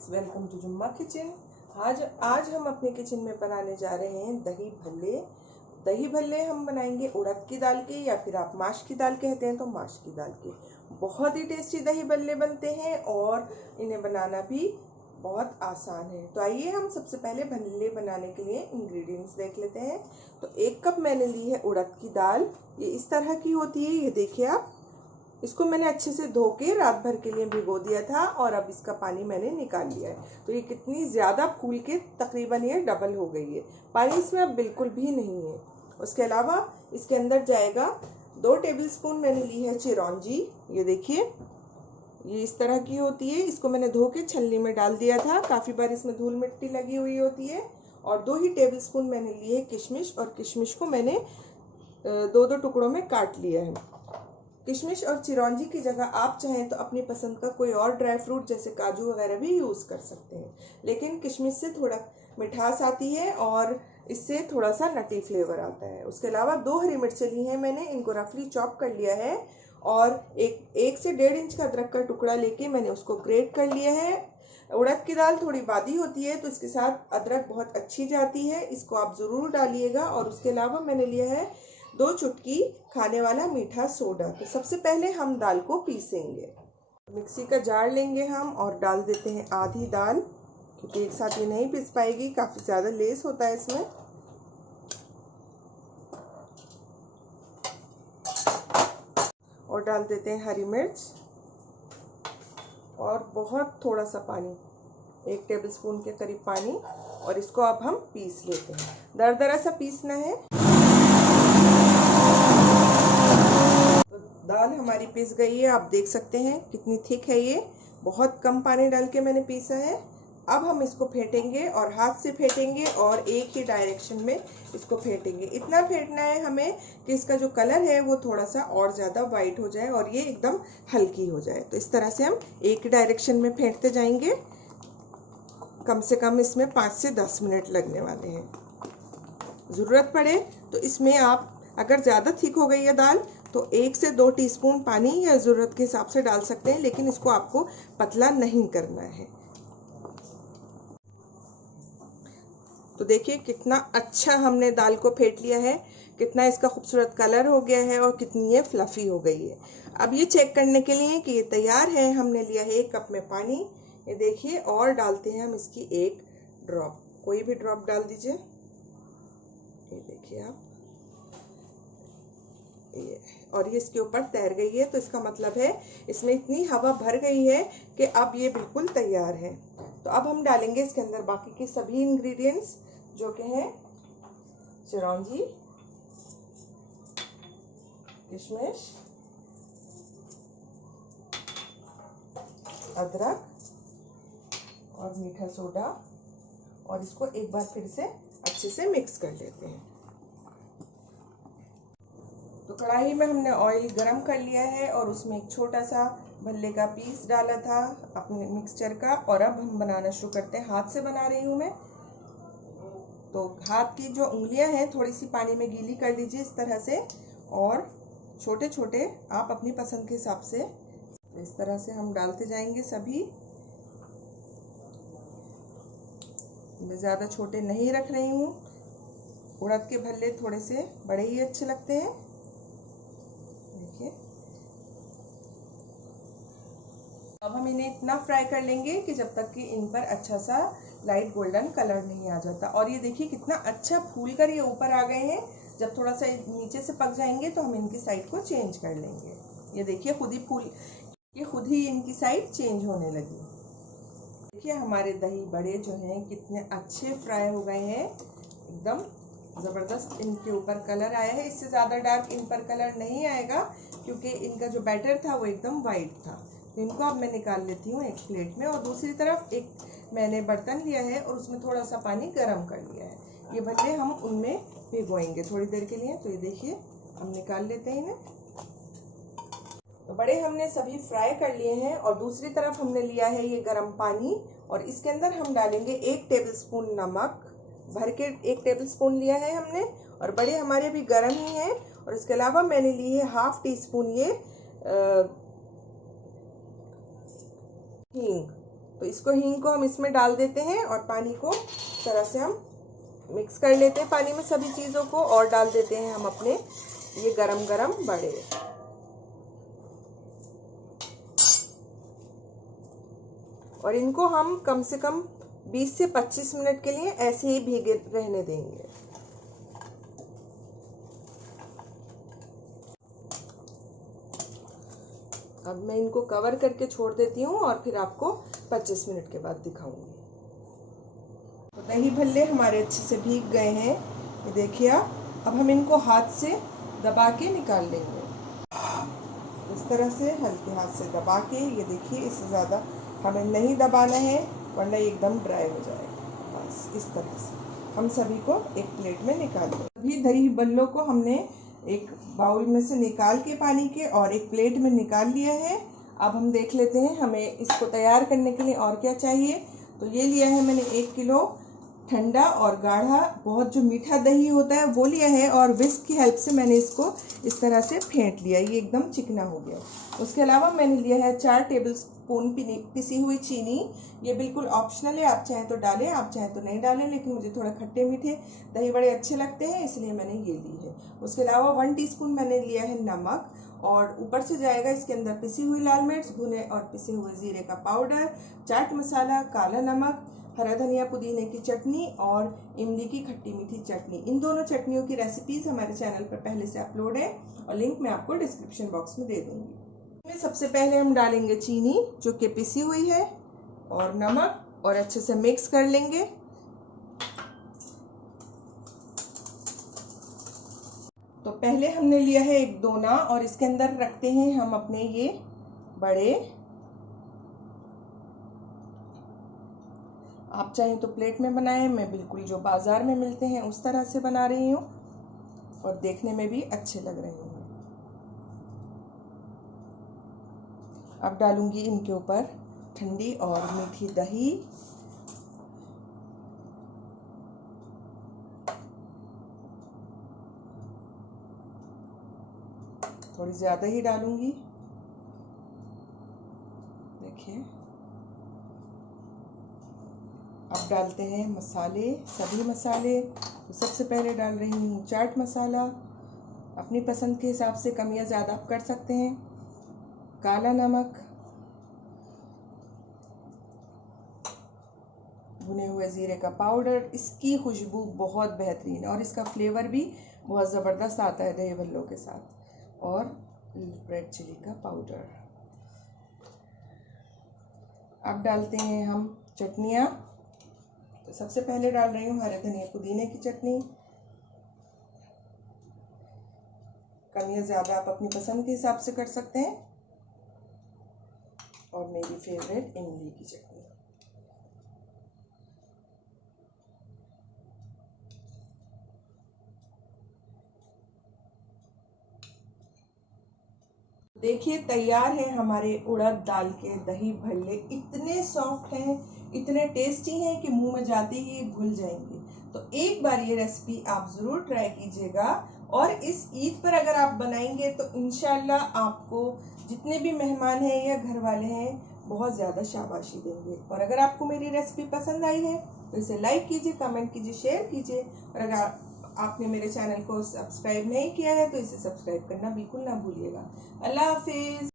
Friends, welcome to जुम्मा kitchen. आज हम अपने किचन में बनाने जा रहे हैं दही भल्ले। दही भल्ले हम बनाएंगे उड़द की दाल के, या फिर आप माश की दाल कहते हैं तो माश की दाल के। बहुत ही टेस्टी दही भल्ले बनते हैं और इन्हें बनाना भी बहुत आसान है। तो आइए हम सबसे पहले भल्ले बनाने के लिए इंग्रेडिएंट्स देख लेते हैं। तो 1 कप मैंने ली है उड़द की दाल। ये इस तरह की होती है, ये देखिए आप। इसको मैंने अच्छे से धो के रात भर के लिए भिगो दिया था और अब इसका पानी मैंने निकाल लिया है। तो ये कितनी ज़्यादा फूल के तकरीबन ये डबल हो गई है। पानी इसमें अब बिल्कुल भी नहीं है। उसके अलावा इसके अंदर जाएगा 2 टेबलस्पून मैंने ली है चिरौंजी। ये देखिए, ये इस तरह की होती है। इसको मैंने धो के छलनी में डाल दिया था, काफ़ी बार इसमें धूल मिट्टी लगी हुई होती है। और 2 ही टेबलस्पून मैंने लिए है किशमिश, और किशमिश को मैंने 2-2 टुकड़ों में काट लिया है। किशमिश और चिरौंजी की जगह आप चाहें तो अपनी पसंद का कोई और ड्राई फ्रूट जैसे काजू वगैरह भी यूज़ कर सकते हैं, लेकिन किशमिश से थोड़ा मिठास आती है और इससे थोड़ा सा नटी फ्लेवर आता है। उसके अलावा 2 हरी मिर्चें ली हैं मैंने, इनको रफली चॉप कर लिया है। और एक से 1.5 इंच का अदरक का टुकड़ा लेके मैंने उसको ग्रेट कर लिया है। उड़द की दाल थोड़ी बादी होती है तो इसके साथ अदरक बहुत अच्छी जाती है, इसको आप ज़रूर डालिएगा। और उसके अलावा मैंने लिया है 2 चुटकी खाने वाला मीठा सोडा। तो सबसे पहले हम दाल को पीसेंगे। मिक्सी का जार लेंगे हम और डाल देते हैं आधी दाल, क्योंकि एक साथ ये नहीं पीस पाएगी, काफ़ी ज़्यादा लेस होता है इसमें। और डाल देते हैं हरी मिर्च और बहुत थोड़ा सा पानी, 1 टेबलस्पून के करीब पानी। और इसको अब हम पीस लेते हैं। दरदरा सा पीसना है। दाल हमारी पीस गई है, आप देख सकते हैं कितनी थिक है ये। बहुत कम पानी डाल के मैंने पीसा है। अब हम इसको फेंटेंगे और हाथ से फेंटेंगे और एक ही डायरेक्शन में इसको फेंटेंगे। इतना फेंटना है हमें कि इसका जो कलर है वो थोड़ा सा और ज़्यादा वाइट हो जाए और ये एकदम हल्की हो जाए। तो इस तरह से हम एक ही डायरेक्शन में फेंटते जाएंगे। कम से कम इसमें 5 से 10 मिनट लगने वाले हैं। ज़रूरत पड़े तो इसमें आप, अगर ज़्यादा थिक हो गई है दाल, तो 1 से 2 टीस्पून पानी या ज़रूरत के हिसाब से डाल सकते हैं, लेकिन इसको आपको पतला नहीं करना है। तो देखिए कितना अच्छा हमने दाल को फेंट लिया है, कितना इसका खूबसूरत कलर हो गया है और कितनी ये फ्लफ़ी हो गई है। अब ये चेक करने के लिए कि ये तैयार है, हमने लिया है 1 कप में पानी। ये देखिए, और डालते हैं हम इसकी 1 ड्रॉप, कोई भी ड्रॉप डाल दीजिए। ये देखिए आप, ये, और ये इसके ऊपर तैर गई है। तो इसका मतलब है इसमें इतनी हवा भर गई है कि अब ये बिल्कुल तैयार है। तो अब हम डालेंगे इसके अंदर बाकी के सभी इंग्रेडिएंट्स, जो कि हैं चिरौंजी, किशमिश, अदरक और मीठा सोडा। और इसको एक बार फिर से अच्छे से मिक्स कर लेते हैं। तो कढ़ाई में हमने ऑयल गरम कर लिया है और उसमें एक छोटा सा भल्ले का पीस डाला था अपने मिक्सचर का। और अब हम बनाना शुरू करते हैं। हाथ से बना रही हूँ मैं, तो हाथ की जो उंगलियां हैं थोड़ी सी पानी में गीली कर लीजिए इस तरह से। और छोटे छोटे आप अपनी पसंद के हिसाब से इस तरह से हम डालते जाएंगे सभी। मैं ज़्यादा छोटे नहीं रख रही हूँ, उड़द के भल्ले थोड़े से बड़े ही अच्छे लगते हैं। देखिए, अब हम इन्हें इतना फ्राई कर लेंगे कि जब तक कि इन पर अच्छा सा लाइट गोल्डन कलर नहीं आ जाता। और ये देखिए कितना अच्छा फूल कर ये ऊपर आ गए हैं। जब थोड़ा सा नीचे से पक जाएंगे तो हम इनकी साइड को चेंज कर लेंगे। ये देखिए खुद ही इनकी साइड चेंज होने लगी। देखिए हमारे दही बड़े जो हैं कितने अच्छे फ्राई हो गए हैं, एकदम ज़बरदस्त इनके ऊपर कलर आया है। इससे ज़्यादा डार्क इन पर कलर नहीं आएगा, क्योंकि इनका जो बैटर था वो एकदम वाइट था। तो इनको अब मैं निकाल लेती हूँ एक प्लेट में। और दूसरी तरफ एक मैंने बर्तन लिया है और उसमें थोड़ा सा पानी गर्म कर लिया है। ये भल्ले हम उनमें भिगोएंगे थोड़ी देर के लिए। तो ये देखिए, हम निकाल लेते हैं इन्हें। तो बड़े हमने सभी फ्राई कर लिए हैं। और दूसरी तरफ हमने लिया है ये गर्म पानी, और इसके अंदर हम डालेंगे 1 टेबलस्पून नमक। भर के 1 टेबलस्पून लिया है हमने, और बड़े हमारे भी गर्म ही हैं। और इसके अलावा मैंने ली है 1/2 टीस्पून ये हींग। तो इसको हींग को हम इसमें डाल देते हैं और पानी को इस तरह से हम मिक्स कर लेते हैं पानी में सभी चीज़ों को, और डाल देते हैं हम अपने ये गरम गरम बड़े। और इनको हम कम से कम 20 से 25 मिनट के लिए ऐसे ही भीगे रहने देंगे। अब मैं इनको कवर करके छोड़ देती हूँ और फिर आपको 25 मिनट के बाद दिखाऊंगी। तो दही भल्ले हमारे अच्छे से भीग गए हैं, ये देखिए आप। अब हम इनको हाथ से दबा के निकाल लेंगे, इस तरह से हल्के हाथ से दबा के। ये देखिए, इससे ज़्यादा हमें नहीं दबाना है वरना एकदम ड्राई हो जाएगा। बस इस तरह से हम सभी को एक प्लेट में निकाल लें। सभी दही भल्लों को हमने एक बाउल में से निकाल के पानी के और एक प्लेट में निकाल लिया है। अब हम देख लेते हैं हमें इसको तैयार करने के लिए और क्या चाहिए। तो ये लिया है मैंने 1 किलो ठंडा और गाढ़ा बहुत जो मीठा दही होता है वो लिया है, और विस्क की हेल्प से मैंने इसको इस तरह से फेंट लिया, ये एकदम चिकना हो गया। उसके अलावा मैंने लिया है 4 टेबलस्पून पिसी हुई चीनी। ये बिल्कुल ऑप्शनल है, आप चाहें तो डालें, आप चाहें तो नहीं डालें, लेकिन मुझे थोड़ा खट्टे मीठे दही बड़े अच्छे लगते हैं इसलिए मैंने ये ली है। उसके अलावा 1 टीस्पून मैंने लिया है नमक, और ऊपर से जाएगा इसके अंदर पिसी हुई लाल मिर्च, भुने और पिसे हुए जीरे का पाउडर, चाट मसाला, काला नमक, हरा धनिया, पुदीने की चटनी और इमली की खट्टी मीठी चटनी। इन दोनों चटनियों की रेसिपीज हमारे चैनल पर पहले से अपलोड है और लिंक मैं आपको डिस्क्रिप्शन बॉक्स में दे दूंगी। इसमें सबसे पहले हम डालेंगे चीनी जो कि पिसी हुई है और नमक, और अच्छे से मिक्स कर लेंगे। तो पहले हमने लिया है एक दोना और इसके अंदर रखते हैं हम अपने ये बड़े। आप चाहें तो प्लेट में बनाएं, मैं बिल्कुल जो बाजार में मिलते हैं उस तरह से बना रही हूँ और देखने में भी अच्छे लग रहे हैं। अब डालूंगी इनके ऊपर ठंडी और मीठी दही। थोड़ी ज़्यादा ही डालूंगी, देखिए। अब डालते हैं मसाले, सभी मसाले। तो सबसे पहले डाल रही हूँ चाट मसाला, अपनी पसंद के हिसाब से कम या ज़्यादा आप कर सकते हैं। काला नमक, भुने हुए ज़ीरे का पाउडर। इसकी खुशबू बहुत बेहतरीन है और इसका फ्लेवर भी बहुत ज़बरदस्त आता है दही भल्लों के साथ। और रेड चिली का पाउडर। अब डालते हैं हम चटनियाँ। तो सबसे पहले डाल रही हूँ हरे धनिया पुदीने की चटनी। कम या ज़्यादा आप अपनी पसंद के हिसाब से कर सकते हैं। और मेरी फेवरेट इमली की चटनी। देखिए तैयार है हमारे उड़द दाल के दही भल्ले। इतने सॉफ्ट हैं, इतने टेस्टी हैं कि मुंह में जाते ही घुल जाएंगे। तो एक बार ये रेसिपी आप ज़रूर ट्राई कीजिएगा, और इस ईद पर अगर आप बनाएंगे तो इंशाल्लाह आपको जितने भी मेहमान हैं या घर वाले हैं बहुत ज़्यादा शाबाशी देंगे। और अगर आपको मेरी रेसिपी पसंद आई है तो इसे लाइक कीजिए, कमेंट कीजिए, शेयर कीजिए। और अगर आपने मेरे चैनल को सब्सक्राइब नहीं किया है तो इसे सब्सक्राइब करना बिल्कुल ना भूलिएगा। अल्लाह हाफिज़।